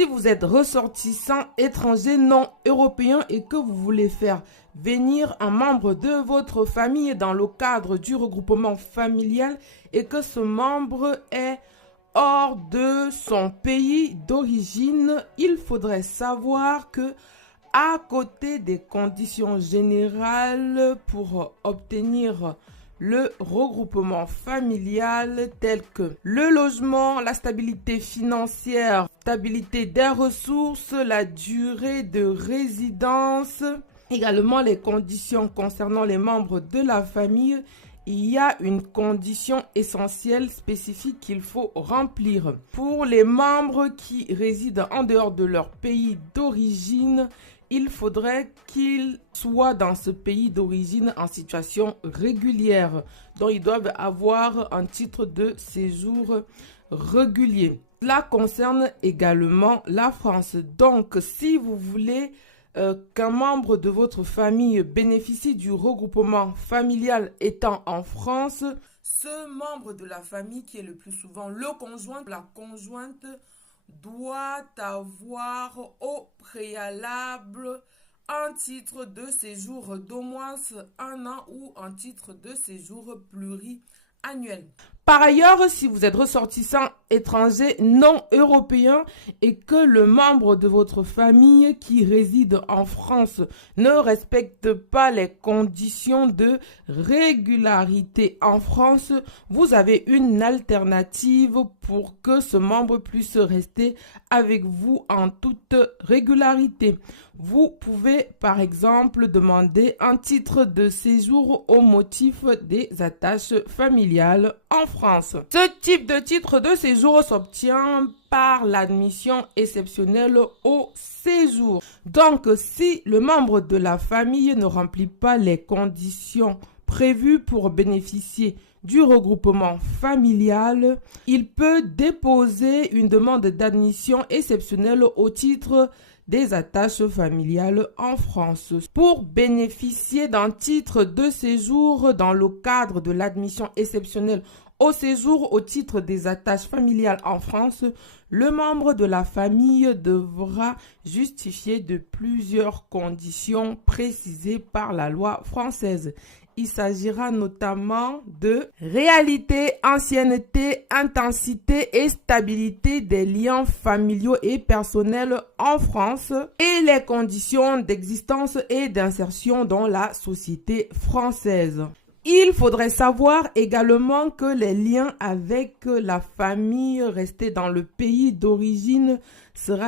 Si vous êtes ressortissant étranger non européen et que vous voulez faire venir un membre de votre famille dans le cadre du regroupement familial et que ce membre est hors de son pays d'origine, il faudrait savoir que à côté des conditions générales pour obtenir le regroupement familial tels que le logement, la stabilité financière, stabilité des ressources, la durée de résidence, également les conditions concernant les membres de la famille, il y a une condition essentielle spécifique qu'il faut remplir. Pour les membres qui résident en dehors de leur pays d'origine, il faudrait qu'ils soient dans ce pays d'origine en situation régulière. Donc, ils doivent avoir un titre de séjour régulier. Cela concerne également la France. Donc, si vous voulez qu'un membre de votre famille bénéficie du regroupement familial étant en France, ce membre de la famille, qui est le plus souvent le conjoint, la conjointe, doit avoir au préalable un titre de séjour d'au moins 1 an ou un titre de séjour pluriannuel. Par ailleurs, si vous êtes ressortissant étranger non européen et que le membre de votre famille qui réside en France ne respecte pas les conditions de régularité en France, vous avez une alternative pour que ce membre puisse rester avec vous en toute régularité. Vous pouvez par exemple demander un titre de séjour au motif des attaches familiales en France. Ce type de titre de séjour s'obtient par l'admission exceptionnelle au séjour. Donc, si le membre de la famille ne remplit pas les conditions prévues pour bénéficier du regroupement familial, il peut déposer une demande d'admission exceptionnelle au titre des attaches familiales en France. Pour bénéficier d'un titre de séjour dans le cadre de l'admission exceptionnelle au séjour au titre des attaches familiales en France, le membre de la famille devra justifier de plusieurs conditions précisées par la loi française. Il s'agira notamment de réalité, ancienneté, intensité et stabilité des liens familiaux et personnels en France et les conditions d'existence et d'insertion dans la société française. Il faudrait savoir également que les liens avec la famille restée dans le pays d'origine sera